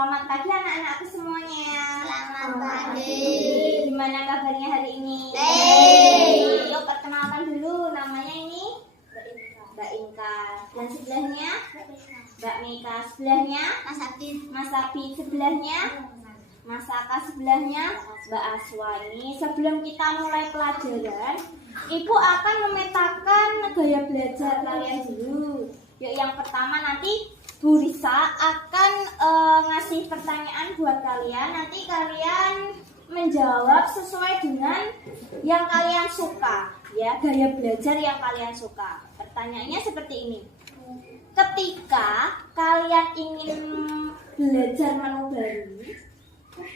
Selamat pagi anak-anakku semuanya. Selamat pagi. Gimana kabarnya hari ini? Baik. Yuk perkenalkan dulu, namanya ini Mbak Inka. Dan sebelahnya Mbak Mika. Sebelahnya Mas Abid. Mas Abi. Sebelahnya Mas Aka. Sebelahnya Mbak Aswa. Ini sebelum kita mulai pelajaran, Ibu akan memetakan gaya belajar kalian dulu. Yuk, yang pertama nanti Bu Risa akan ngasih pertanyaan buat kalian. Nanti kalian menjawab sesuai dengan yang kalian suka, ya, gaya belajar yang kalian suka. Pertanyaannya seperti ini. Ketika kalian ingin belajar menu baru,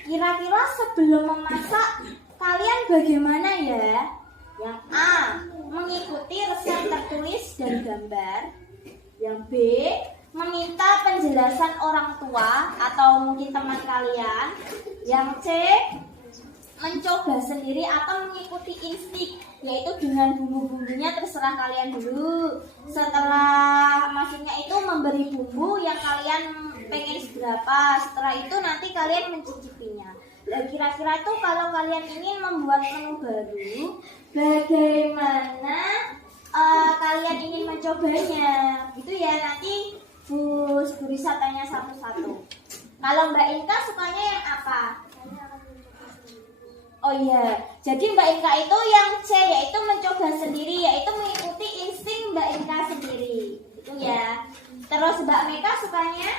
kira-kira sebelum memasak kalian bagaimana ya? Yang A, mengikuti resep tertulis dan gambar. Yang B, meminta penjelasan orang tua atau mungkin teman kalian. Yang C, mencoba sendiri atau mengikuti insting, yaitu dengan bumbu-bumbunya terserah kalian dulu. Setelah maksudnya itu memberi bumbu yang kalian pengen seberapa, setelah itu nanti kalian mencicipinya. Nah, kira-kira itu kalau kalian ingin membuat menu baru, bagaimana kalian ingin mencobanya? Gitu ya, nanti Bu Risa tanya satu-satu. Kalau Mbak Inka sukanya yang apa? Oh iya, jadi Mbak Inka itu yang C, yaitu mencoba sendiri, yaitu mengikuti insting Mbak Inka sendiri. Itu ya. Terus Mbak Mika sukanya?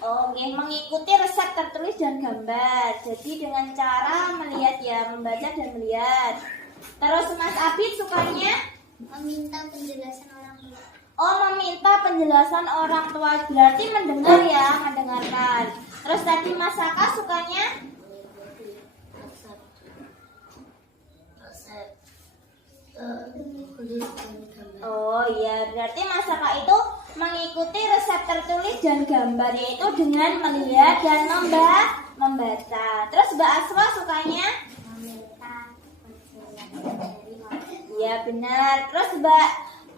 Oke, mengikuti resep tertulis dan gambar. Jadi dengan cara melihat ya, membaca dan melihat. Terus Mas Abid sukanya? Meminta penjelasan orang tua. Oh, meminta penjelasan orang tua, berarti mendengar ya, mendengarkan. Terus tadi Mas Saka sukanya? Oh iya, berarti Mas Saka itu mengikuti resep tertulis dan gambar, yaitu dengan melihat dan membaca. Terus Mbak Aswa sukanya? Meminta penjelasan dari orang tua. Iya benar. Terus Mbak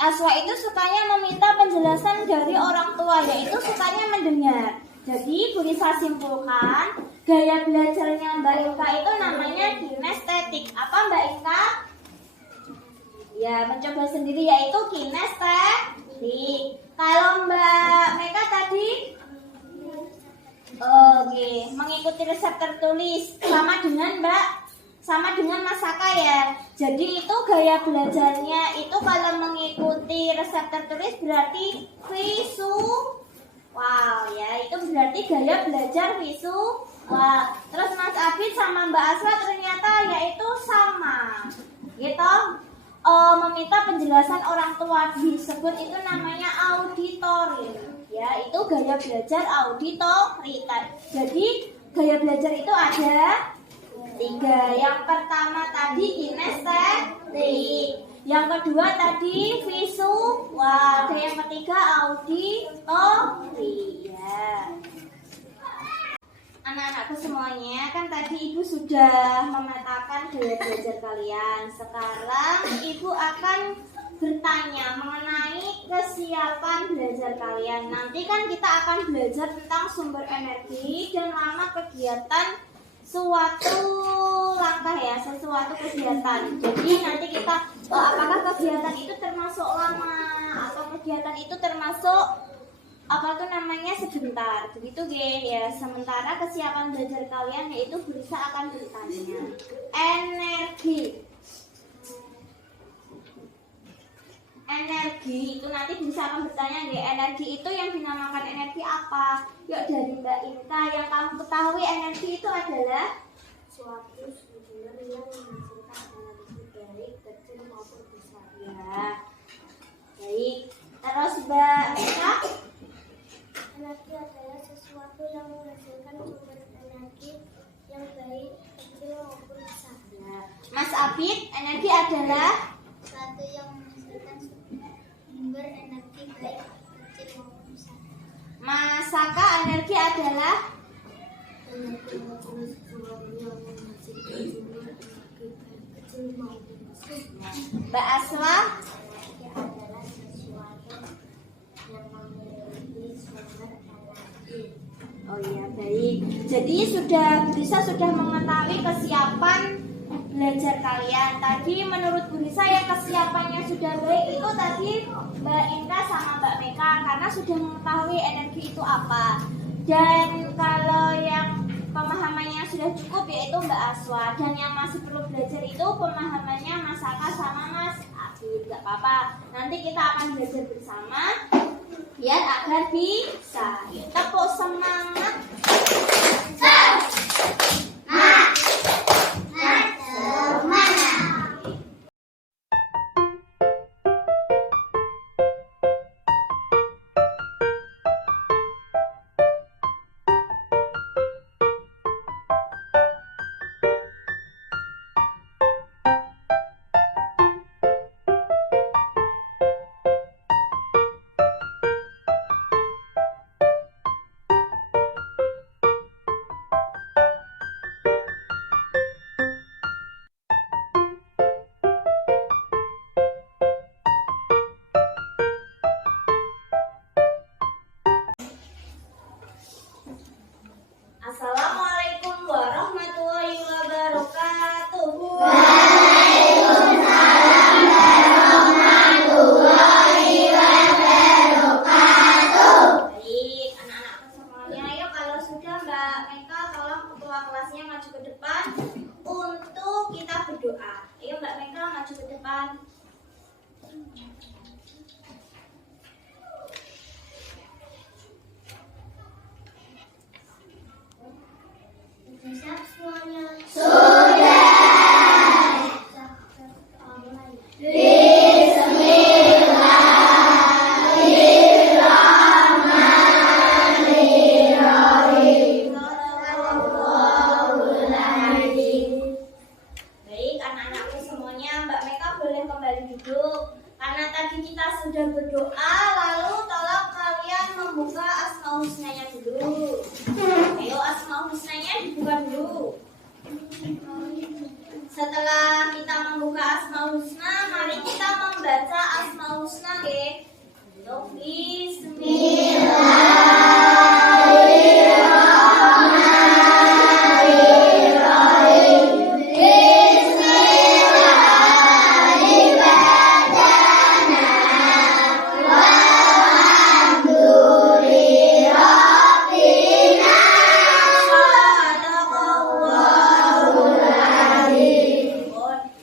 Aswa itu sukanya meminta penjelasan dari orang tua, yaitu sukanya mendengar. Jadi Bu Risa simpulkan, gaya belajarnya Mbak Inka itu namanya kinestetik. Apa Mbak Inka? Ya, mencoba sendiri, yaitu kinestetik. Kalau Mbak Meka tadi? Oke, mengikuti resep tertulis sama dengan Mas Saka ya. Jadi itu gaya belajarnya itu kalau mengikuti resep tertulis berarti visual ya. Itu berarti gaya belajar visual. Terus Mas Abid sama Mbak Asra ternyata yaitu sama. Gitu. Meminta penjelasan orang tua disebut itu namanya auditory. Ya, itu gaya belajar auditory. Jadi gaya belajar itu ada 3. Yang pertama tadi kinestetik, yang kedua tadi visual, dan yang ketiga auditory ya. Anak-anakku semuanya, kan tadi Ibu sudah memetakan gaya belajar kalian. Sekarang Ibu akan bertanya mengenai kesiapan belajar kalian. Nanti kan kita akan belajar tentang sumber energi dan lama kegiatan suatu langkah ya, sesuatu kegiatan. Jadi nanti kita apakah kegiatan itu termasuk lama atau kegiatan itu termasuk apa tuh namanya sebentar, begitu ya. Sementara kesiapan belajar kalian yaitu Risa akan bertanya energi itu nanti bisa akan bertanya energi itu yang dinamakan energi apa? Yuk dari Mbak Inka, yang kamu ketahui energi itu adalah Suatu sumber yang menghasilkan energi baik kecil maupun besar. ya. Baik. Terus Mbak Mika? Energi adalah sesuatu yang menghasilkan sumber energi yang baik kecil maupun besar. Ya. Mas Abid, energi adalah Suatu yang menghasilkan sumber energi baik kecil maupun besar. Mas Saka, energi adalah Energi adalah sesuatu yang menghasilkan sumber energi baik kecil maupun besar. Mbak Aswa. Energi adalah sesuatu yang memiliki Oh iya, baik. Jadi sudah mengetahui kesiapan belajar kalian. Tadi menurut Bu Risa yang kesiapannya sudah baik itu tadi Mbak Inka sama Mbak Meka karena sudah mengetahui energi itu apa. Dan kalau yang pemahamannya sudah cukup yaitu Mbak Aswa, dan yang masih perlu belajar itu pemahamannya Mas Aka sama Mas Abid. Gak apa-apa, nanti kita akan belajar bersama biar agar bisa. Tepuk semangat. Assalamualaikum warahmatullahi wabarakatuh. Waalaikumsalam warahmatullahi wabarakatuh. Baik, anak-anakku semuanya, ayo kalau sudah Mbak Meka tolong ketua kelasnya maju ke depan untuk kita berdoa. Ayo Mbak Meka maju ke depan. Siap semuanya. Baik, anak-anakku semuanya, Mbak Meka boleh kembali duduk. Karena tadi kita sudah berdoa, lalu tolong kalian membuka Asmaul Husnanya dulu. Ayo Asmaul Husnanya dibuka dulu. Setelah kita membuka Asmaul Husna, mari kita membaca Asmaul Husna, oke?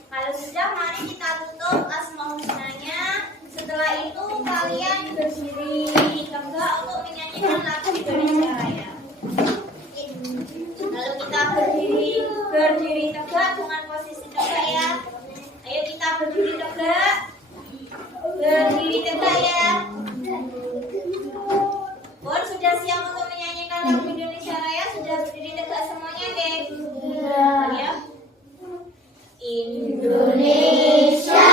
Kalau sudah, mari kita tutup Asmaul Husnanya. Setelah itu kalian berdiri tegak untuk menyanyikan lagu Indonesia Raya. Lalu kita berdiri tegak dengan posisi tegak ya. Ayo kita berdiri tegak. Berdiri tegak ya. Bon, sudah siap untuk menyanyikan lagu Indonesia Raya? Sudah berdiri tegak semuanya, deh? Ya. Indonesia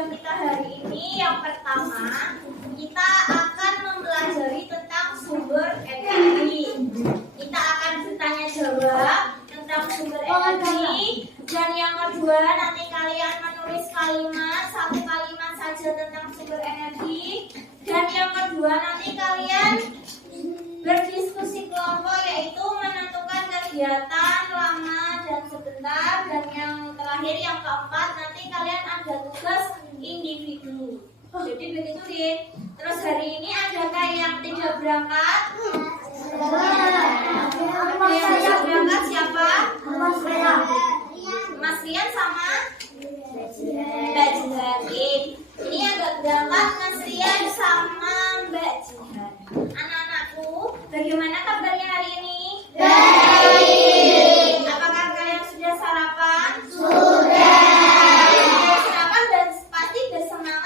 kita hari ini yang pertama kita akan mempelajari tentang sumber energi. Kita akan bertanya jawab tentang sumber energi, dan yang kedua nanti kalian menulis satu kalimat saja tentang sumber energi, dan yang kedua nanti kalian berdiskusi kelompok yaitu menentukan kegiatan lama dan sebentar, dan yang terakhir yang keempat nanti kalian ada tugas individu. Jadi begitu deh. Terus hari ini adakah yang tidak berangkat? Ada yang tidak berangkat siapa? Mas Rian sama Mbak Jihan. Ini yang nggak berangkat Mas Rian sama Mbak Jihan. Anak-anakku, bagaimana kabarnya hari ini? Baik. Apakah kalian sudah sarapan? Sudah. Sarapan dan pasti bersemangat.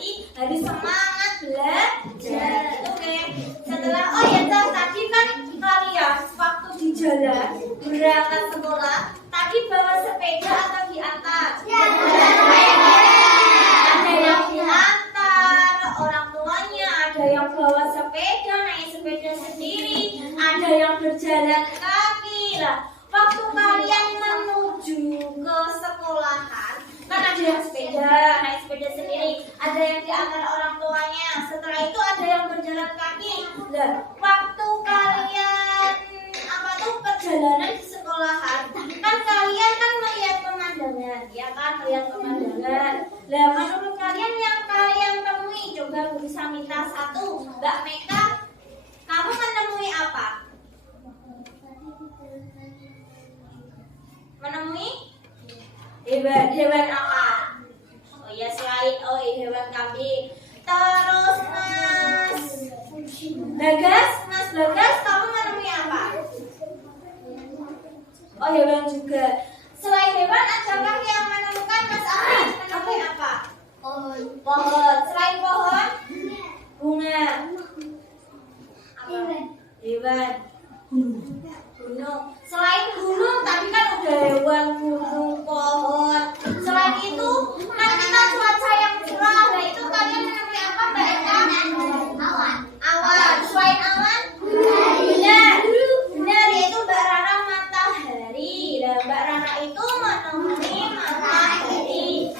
berarti harus semangat belajar. Oke. Setelah oh ya tadi kan kalian waktu di jalan berangkat sekolah tadi bawa sepeda atau di atas? Ada yang diantar orang tuanya, ada yang bawa sepeda, naik sepeda sendiri, ada yang berjalan kaki. Lah, waktu kalian menuju ke sekolahan, kan ada yang sepeda, naik sepeda sendiri, ada yang diantar orang tuanya. Setelah itu ada yang berjalan kaki. Lah, waktu kalian perjalanan di sekolahan, kan kalian kan melihat pemandangan, ya kan, melihat pemandangan. Lah, menurut kalian yang kalian temui, coba bisa minta satu, Mbak Meka, kamu menemui apa? Menemui hewan apa? Oh ya, selain hewan kambing. Terus Mas Bagas, kamu menemui apa? Oh, hewan juga. Selain hewan, adakah yang menemukan Mas Afif menemui apa? Pohon. Selain pohon? Bunga. Hewan. Gunung. Selain gunung, tadi kan udah hewan, gunung, pohon. Selain itu, kan kita cuaca yang cerah. Nah, itu kalian menemui apa, Mbak Eka? Awan. Selain awan? Benar, yaitu Mbak Rana matahari. Dan Mbak Rana itu menemui matahari.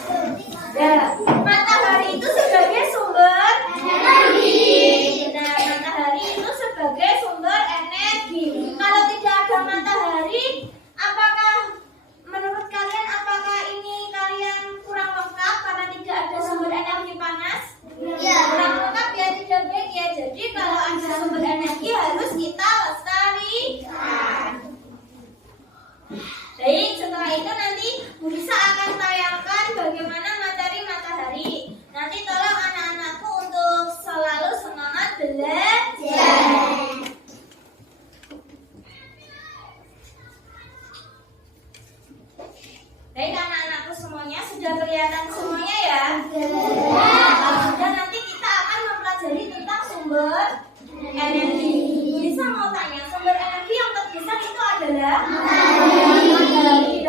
Ya, matahari itu sebagai sumber energi. Nah, matahari itu sebagai sumber energi. Kalau tidak ada matahari, apakah menurut kalian ini kalian kurang lengkap karena tidak ada sumber energi panas? Ya. Kurang lengkap ya, tidak baik ya. Jadi kalau ada sumber energi harus kita lestarikan. Baik, setelah itu nanti Bu Risa akan tayangkan bagaimana matahari. Nanti tolong anak-anakku untuk selalu semangat belajar. Baik anak-anakku semuanya, sudah kelihatan semuanya ya? Sudah, nanti kita akan mempelajari tentang sumber energi. Bu Risa mau tanya, sumber energi yang terbesar itu adalah? Matahari.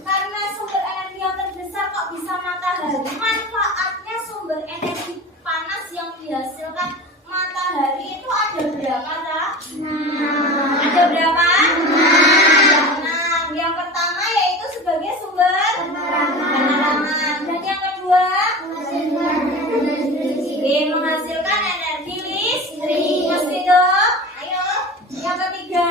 Karena sumber energi yang terbesar kok bisa matahari? Manfaatnya sumber energi panas yang dihasilkan matahari itu ada berapa, Kak? Ada berapa? 6. Yang pertama yaitu sebagai sumber penerangan. Dan yang kedua? Menghasilkan energi listrik. Pasti dong? Ayo. Yang ketiga?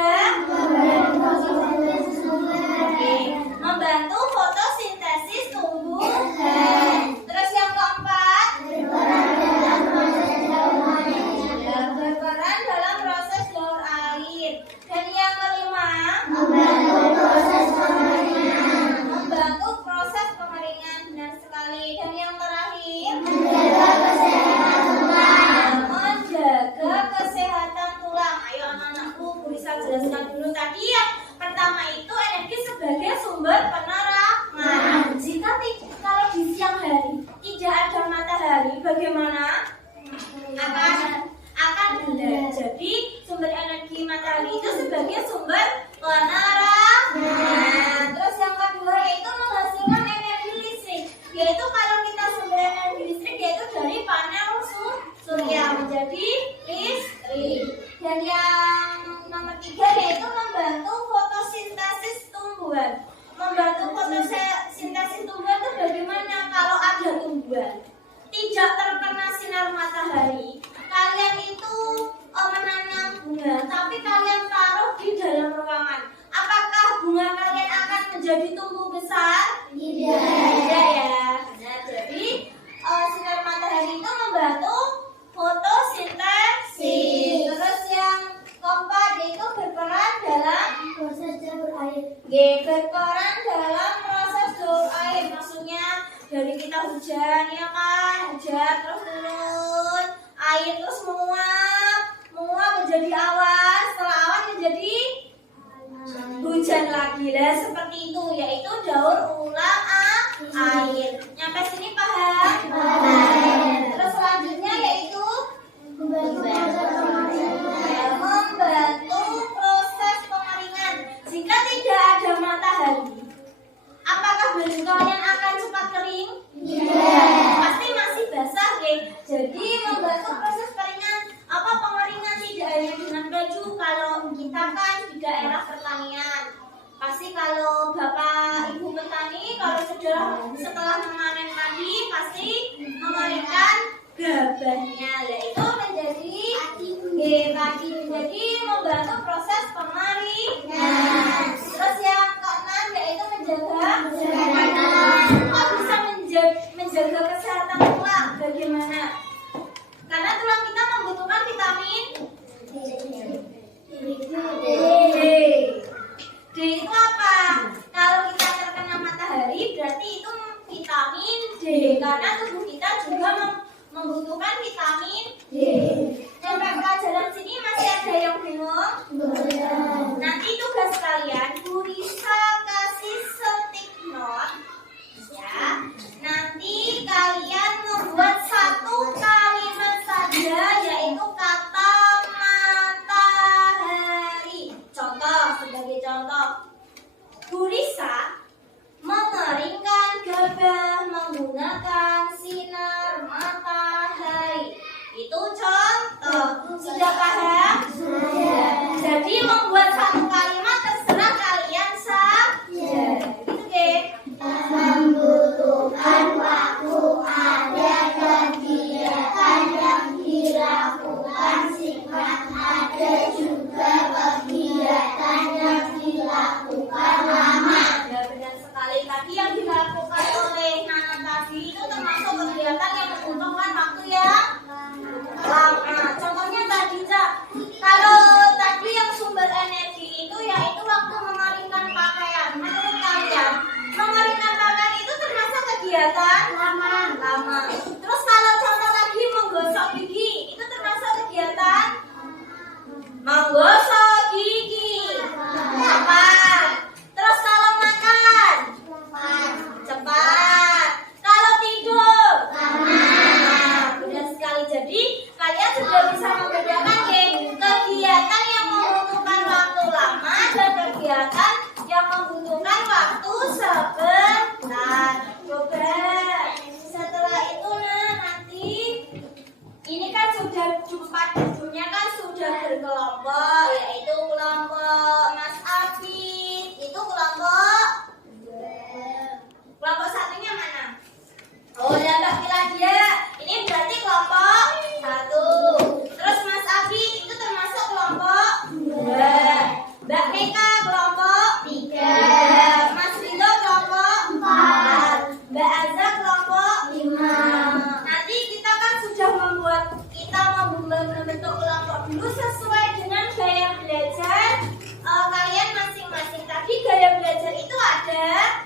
Membantu fotosintesis tumbuhan. Terus yang keempat? Berperan dalam proses daur air. Dan yang kelima? Membantu proses pengeringan. Benar sekali. Dan yang terakhir? Menjaga kesehatan tulang. Ayo anak-anakku, Bu Risa jelaskan dulu tadi yang pertama itu energi sebagai sumber penerangan. Jika kalau di siang hari tidak ada matahari, bagaimana? Akan gelap. Jadi sumber energi matahari itu sebagai sumber penerangan. Terus yang kedua yaitu menghasilkan energi listrik. Yaitu kalau kita sumber energi listrik yaitu dari panel surya menjadi listrik. Dan yang nomor 3 yaitu membantu fotosintesis tumbuhan. Membantu fotosintesis tumbuhan itu bagaimana? Kalau ada tumbuhan tidak terkena sinar matahari, kalian itu menanam bunga, tapi kalian taruh di dalam ruangan. Apakah bunga kalian akan menjadi tumbuh besar? Tidak ya. Nah, jadi sinar matahari itu membantu fotosintesis. Terus yang keempat itu berperan dalam proses daur air. Berperan dalam proses daur air. Maksudnya dari kita hujan ya kan, hujan terus turun, air terus menguap menjadi awan, setelah awan menjadi hujan lagi lah, seperti itu, yaitu daur ulang air. Nyampe sini paham? Terus gabahnya, yaitu menjadi kaki, jadi membantu proses pemaringan. Terus yang keenam yaitu menjaga kesehatan. Kok bisa menjaga kesehatan tulang? Bagaimana? Karena tulang kita membutuhkan vitamin D. D itu apa? Kalau kita terkena matahari berarti itu vitamin D. Karena tubuh kita juga membutuhkan vitamin D. Sampai pelajaran sini masih ada yang bingung? Nanti tugas kalian Bu Risa kasih stick note ya. Nanti kalian membuat satu kalimat saja yaitu kata matahari. Contoh, sebagai contoh, Bu Risa mengeringkan gabah menggunakan sinar matahari. Itu contoh. Sudah paham? Sudah. Jadi membuat satu kalimat terserah kalian saja. Gitu deh. Membutuhkan waktu, ada kegiatan yang dilakukan singkat, ada juga kegiatan yang dilakukan lama. Ya benar sekali. Tadi yang dilakukan oleh Nana tadi itu termasuk kegiatan yang membutuhkan waktu yang lama. Contohnya tadi, Cak. Kalau tadi yang sumber energi itu yaitu waktu mengeringkan pakaian. Menurut kalian, mengeringkan pakaian itu termasuk kegiatan lama. Terus kalau contoh tadi menggosok gigi, itu termasuk kegiatan menggosok gigi. Cepat. Terus kalau makan, cepat. Kalau tidur, benar sekali. Jadi kalian sudah bisa membedakan kegiatan yang membutuhkan waktu lama dan kegiatan yang membutuhkan waktu sebentar. Coba setelah itu nanti ini kan sudah jumpa judulnya kan sudah berkelompok, yaitu kelompok Mas Afid. Itu kelompok satunya mana? Oh, ya Mbak Miladia. Ini berarti kelompok 1. Terus Mas Afid itu termasuk kelompok 2. Mbak Meka kelompok 3. Mas Rido kelompok 4. Mbak Azza kelompok 5. Nanti kita kan sudah membentuk kelompok dulu sesuai dengan gaya belajar kalian masing-masing. Tadi gaya belajar itu ada.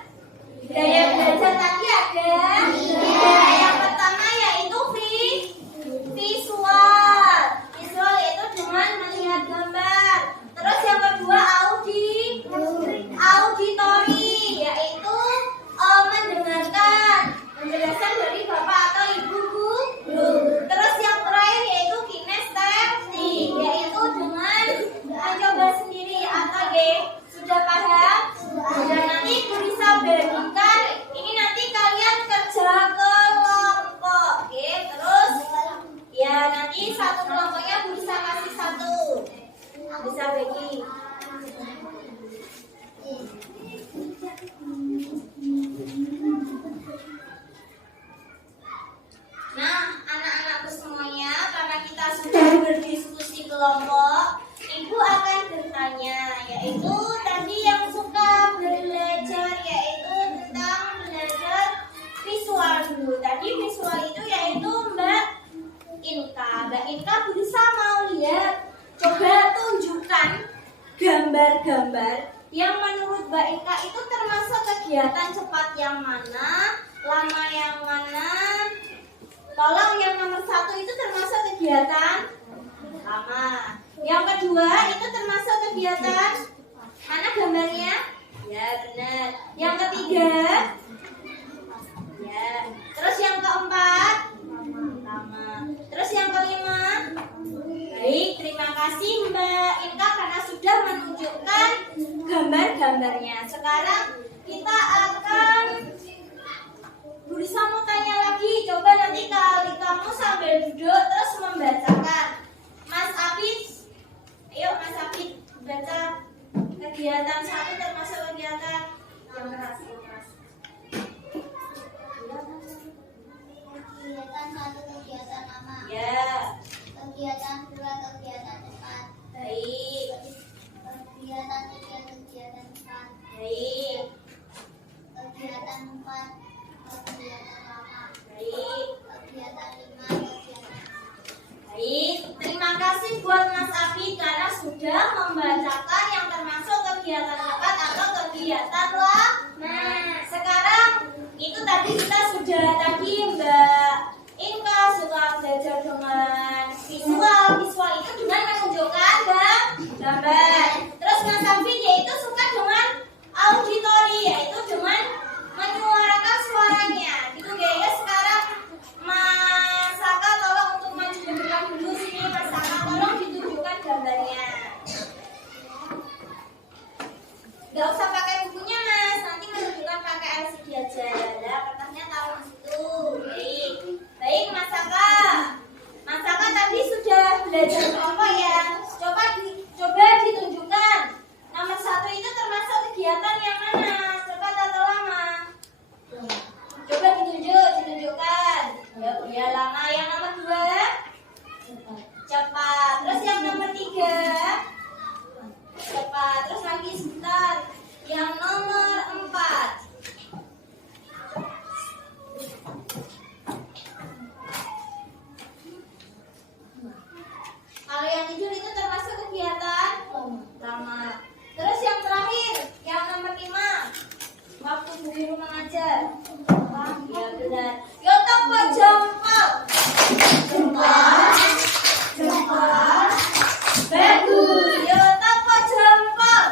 Gaya belajar tadi ada. Yang pertama yaitu visual. Visual yaitu dengan melihat gambar. Terus yang kedua auditori, yaitu mendengarkan penjelasan dari bapak atau ibu guru. Terus yang terakhir yaitu kinestetik, yaitu dengan mencoba sendiri atau sudah paham? Sudah. Nanti Bu Risa bagikan. Ini nanti kalian kerja kelompok. Oke, terus ya nanti satu kelompoknya Bu Risa kasih 1. Bisa bagi. Nah, anak-anakku semuanya, karena kita sudah berdiskusi kelompok, Ibu akan bertanya, yaitu tadi yang suka belajar, yaitu tentang belajar visual dulu. Tadi visual itu yaitu Mbak Inka. Mbak Inka bisa mau lihat, coba tunjukkan gambar-gambar yang menurut Mbak Inka itu termasuk kegiatan cepat yang mana, lama yang mana. Tolong yang nomor 1 itu termasuk kegiatan lama. Yang kedua itu termasuk kegiatan mana gambarnya? Ya benar. Yang ketiga, ya. Terus yang keempat, lama. Terus yang kelima, baik. Terima kasih Mbak Inka karena sudah menunjukkan gambar-gambarnya. Sekarang kita akan Bu Risa mau tanya lagi. Coba nanti kali kamu sambil duduk terus membacakan. Mas Afid, ayo Mas Afid baca kegiatan 1 termasuk kegiatan yang keras. Kegiatan 1 kegiatan lama. sudah membacakan yang termasuk kegiatan lekat atau kegiatan lama. Sekarang itu tadi kita sudah Mbak Inka suka belajar dengan visual. Visual itu dengan menunjukkan gambar. Terus Mas Afid yaitu suka dengan auditori, yaitu dengan menyuarakan suaranya. Gitu guys. Sekarang Mas Saka tolong untuk maju ke depan dulu sini. Mas Saka tolong ditunjukkan gambarnya. Gak usah pakai bukunya Mas, nanti menunjukkan pakai LCD aja. Ya, kertasnya taruh di situ. Baik Mas Saka. Mas Saka tadi sudah belajar kelompok ya. Coba ditunjukkan. Nomor 1 itu termasuk kegiatan yang mana? Cepat atau lama? Coba ditunjukkan. Ya lama. Yang nomor 2? Cepat. Terus yang nomor 3? Cepat. Terus lagi sebentar. Yang nomor 4? Kalau yang hijau itu termasuk kegiatan lama. Terus yang terakhir, yang nomor 5, waktu Bu Guru mengajar. Ya benar. Yo tepuk jempol. Jempol. Bagus. Yo tepuk jempol.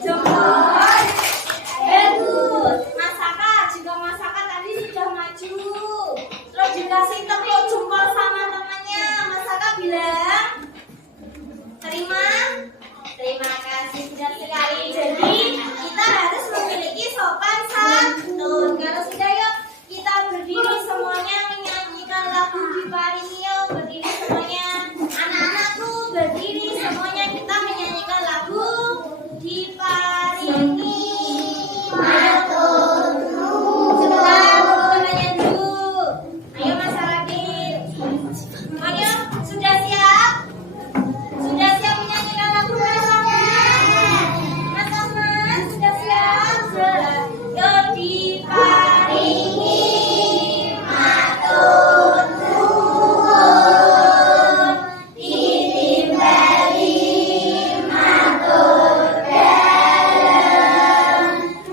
Jempol. Bagus. Mas Saka, juga Mas Saka tadi sudah maju. Terus dikasih tepuk jempol sama temannya. Mas Saka bilang terima kasih benar sekali. Jadi kita harus memiliki sopan santun. Kalau sudah yuk kita berdiri semuanya menyanyikan lagu di Parinio. Berdiri semuanya. Anak-anakku berdiri semuanya kita menyanyikan lagu di Parini. Sebentar teman-temannya dulu. Ayo Mas Aladin. Semuanya sudah siap? Sudah siap menyanyikan lagu Mas Ahmad? Mas Ahmad sudah siap? Sudah. Yo diparingi matur nuwun, ditimbali matur dalem,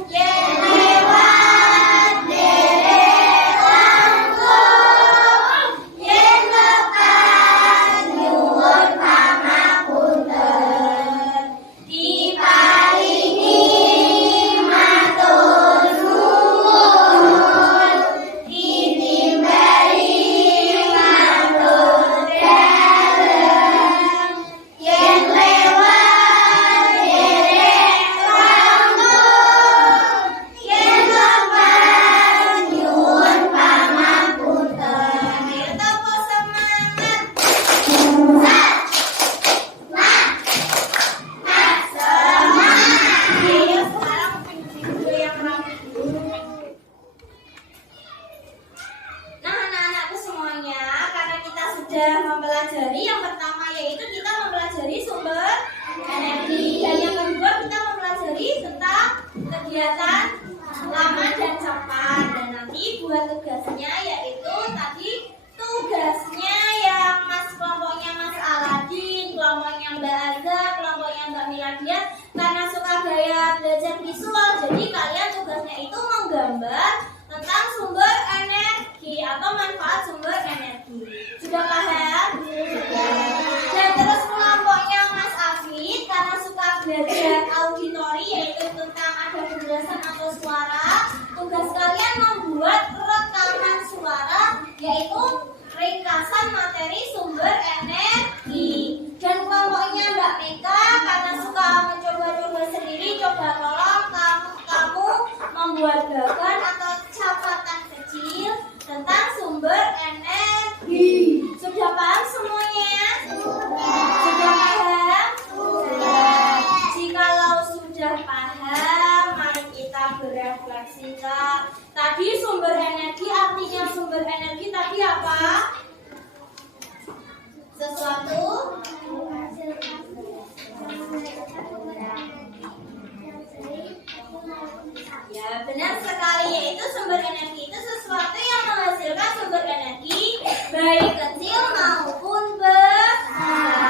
yen lewat derek langkung, yen lepas nyuwun pangapunten, diparingi matur nuwun, ditimbali matur dalem, yen lewat derek langkung, yen lepas nyuwun pangapunten. Ayo tepuk semangat. Nah anak-anakku semuanya, karena kita sudah mempelajari yang pertama yaitu kita mempelajari sumber energi, dan yang kedua kita mempelajari tentang kegiatan lama dan cepat. Dan nanti buat tugasnya yaitu tadi tugasnya yang kelompoknya Mas Aladin, kelompoknya Mbak Azza, kelompoknya Mbak Miladia, karena suka gaya belajar visual, jadi kalian tugasnya itu menggambar tentang sumber energi atau manfaat sumber energi. Sudah paham? Dan terus kelompoknya Mas Afid karena suka belajar auditori, yaitu tentang ada penjelasan atau suara, tugas kalian membuat rekaman suara, yaitu ringkasan materi sumber energi. Dan kelompoknya Mbak Meka karena suka mencoba-coba sendiri, coba tolong kamu membuat gambar atau catatan kecil tentang sumber energi. Sudah paham semuanya? Sudah paham? Sudah. Jikalau sudah paham, mari kita berefleksi. Tadi sumber energi, artinya sumber energi tadi apa? Sesuatu ya benar sekali, yaitu sumber energi itu sesuatu yang menghasilkan sumber energi baik kecil maupun besar.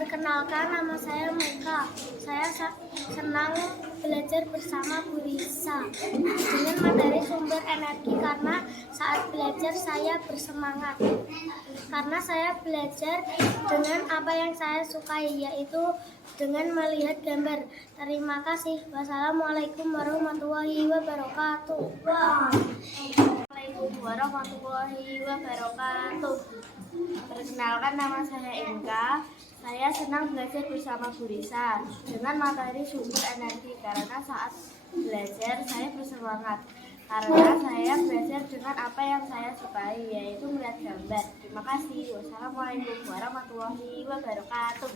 Perkenalkan, nama saya Meka. Saya senang belajar bersama Bu Risa dengan materi sumber energi karena saat belajar saya bersemangat. Karena saya belajar dengan apa yang saya sukai, yaitu dengan melihat gambar. Terima kasih. Wassalamualaikum warahmatullahi wabarakatuh. Assalamualaikum warahmatullahi wabarakatuh. Perkenalkan, nama saya Inka. Saya senang belajar bersama Bu Risa dengan materi sumber energi karena saat belajar saya bersemangat. Karena saya belajar dengan apa yang saya sukai, yaitu melihat gambar. Terima kasih. Wassalamualaikum warahmatullahi wabarakatuh.